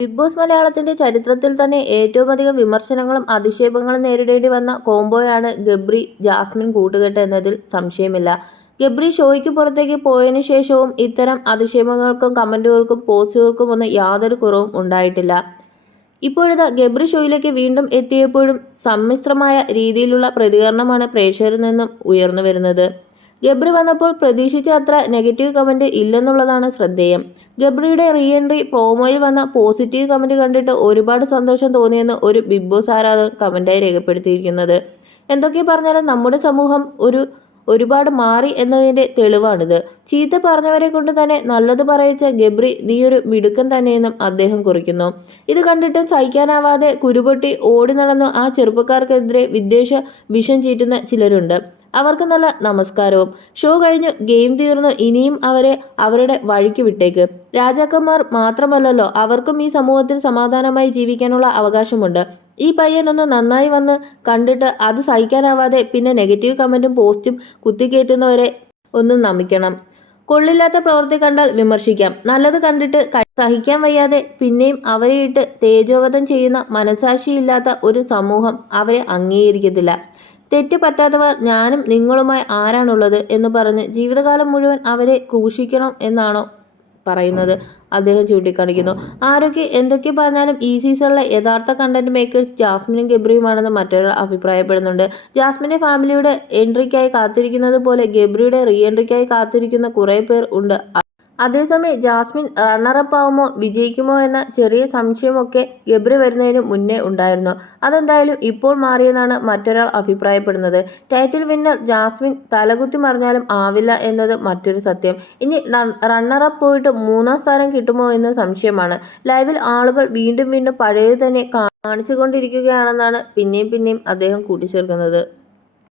Big boss മലയാളത്തിന്റെ ചരിത്രത്തിൽ തന്നെ ഏറ്റവും അധികം വിമർശനങ്ങളും അധിക്ഷേപങ്ങളും നേരിടേണ്ടി വന്ന കോംബോയാണ് ഗബ്രി ജാസ്മിൻ കൂട്ടുകെട്ട് എന്നതിൽ സംശയമില്ല. ഗബ്രി ഷോയ്ക്ക് പുറത്തേക്ക് പോയതിനു ശേഷവും ഇത്തരം അധിക്ഷേപങ്ങൾക്കും കമന്റുകൾക്കും പോസ്റ്റുകൾക്കും ഒന്നും യാതൊരു കുറവും ഉണ്ടായിട്ടില്ല. ഇപ്പോഴിതാ ഗബ്രി ഷോയിലേക്ക് വീണ്ടും എത്തിയപ്പോഴും സമ്മിശ്രമായ രീതിയിലുള്ള പ്രതികരണമാണ് പ്രേക്ഷകരിൽ നിന്നും ഉയർന്നു വരുന്നത്. ഗബ്രി വന്നപ്പോൾ പ്രതീക്ഷിച്ച അത്ര നെഗറ്റീവ് കമന്റ് ഇല്ലെന്നുള്ളതാണ് ശ്രദ്ധേയം. ഗബ്രിയുടെ റീ എൻട്രി പ്രോമോയിൽ വന്ന പോസിറ്റീവ് കമന്റ് കണ്ടിട്ട് ഒരുപാട് സന്തോഷം തോന്നിയെന്ന് ഒരു ബിഗ് ബോസ് ആരാധകൻ കമന്റായി രേഖപ്പെടുത്തിയിരിക്കുന്നത്. എന്തൊക്കെ പറഞ്ഞാലും നമ്മുടെ സമൂഹം ഒരുപാട് മാറി എന്നതിന്റെ തെളിവാണിത്. ചീത്ത പറഞ്ഞവരെ കൊണ്ട് തന്നെ നല്ലത് പറയിച്ച ഗബ്രി നീയൊരു മിടുക്കൻ തന്നെയെന്നും അദ്ദേഹം കുറിക്കുന്നു. ഇത് കണ്ടിട്ടും സഹിക്കാനാവാതെ കുരുപൊട്ടി ഓടി നടന്നു ആ ചെറുപ്പക്കാർക്കെതിരെ വിദ്വേഷ വിഷം ചീറ്റുന്ന ചിലരുണ്ട്. അവർക്ക് നല്ല നമസ്കാരവും. ഷോ കഴിഞ്ഞു, ഗെയിം തീർന്നു, ഇനിയും അവരെ അവരുടെ വഴിക്ക് വിട്ടേക്ക്. രാജാക്കന്മാർ മാത്രമല്ലല്ലോ, അവർക്കും ഈ സമൂഹത്തിൽ സമാധാനമായി ജീവിക്കാനുള്ള അവകാശമുണ്ട്. ഈ പയ്യൻ ഒന്ന് നന്നായി വന്ന് കണ്ടിട്ട് അത് സഹിക്കാനാവാതെ പിന്നെ നെഗറ്റീവ് കമന്റും പോസ്റ്റും കുത്തിക്കയറ്റുന്നവരെ ഒന്ന് നമിക്കണം. കൊള്ളില്ലാത്ത പ്രവൃത്തി കണ്ടാൽ വിമർശിക്കാം, നല്ലത് കണ്ടിട്ട് സഹിക്കാൻ വയ്യാതെ പിന്നെയും അവരെ ഇട്ട് തേജോവധം ചെയ്യുന്ന മനസാക്ഷിയില്ലാത്ത ഒരു സമൂഹം അവരെ അംഗീകരിക്കത്തില്ല. തെറ്റ് പറ്റാത്തവർ ഞാനും നിങ്ങളുമായി ആരാണുള്ളത് എന്ന് പറഞ്ഞ് ജീവിതകാലം മുഴുവൻ അവരെ ക്രൂശിക്കണം എന്നാണോ പറയുന്നത്? അദ്ദേഹം ചൂണ്ടിക്കാണിക്കുന്നു. ആരൊക്കെ എന്തൊക്കെ പറഞ്ഞാലും ഈ സീസണിലെ യഥാർത്ഥ കണ്ടന്റ് മേക്കേഴ്സ് ജാസ്മിനും ഗബ്രിയുമാണെന്ന് മറ്റൊരാൾ അഭിപ്രായപ്പെടുന്നുണ്ട്. ജാസ്മിന്റെ ഫാമിലിയുടെ എൻട്രിക്കായി കാത്തിരിക്കുന്നത് പോലെ ഗബ്രിയുടെ റീ എൻട്രിക്കായി കാത്തിരിക്കുന്ന കുറേ പേർ ഉണ്ട്. അതേസമയം ജാസ്മിൻ റണ്ണറപ്പ് ആവുമോ വിജയിക്കുമോ എന്ന ചെറിയ സംശയമൊക്കെ ഗബ്രി വരുന്നതിന് മുന്നേ ഉണ്ടായിരുന്നു. അതെന്തായാലും ഇപ്പോൾ മാറിയെന്നാണ് മറ്റൊരാൾ അഭിപ്രായപ്പെടുന്നത്. ടൈറ്റിൽ വിന്നർ ജാസ്മിൻ തലകുത്തി മറിഞ്ഞാലും ആവില്ല എന്നത് മറ്റൊരു സത്യം. ഇനി റണ്ണറപ്പ് പോയിട്ട് 3-ാം സ്ഥാനം കിട്ടുമോ എന്ന് സംശയമാണ്. ലൈവിൽ ആളുകൾ വീണ്ടും വീണ്ടും പഴയത് തന്നെ കാണിച്ചുകൊണ്ടിരിക്കുകയാണെന്നാണ് പിന്നെയും അദ്ദേഹം കൂട്ടിച്ചേർക്കുന്നത്.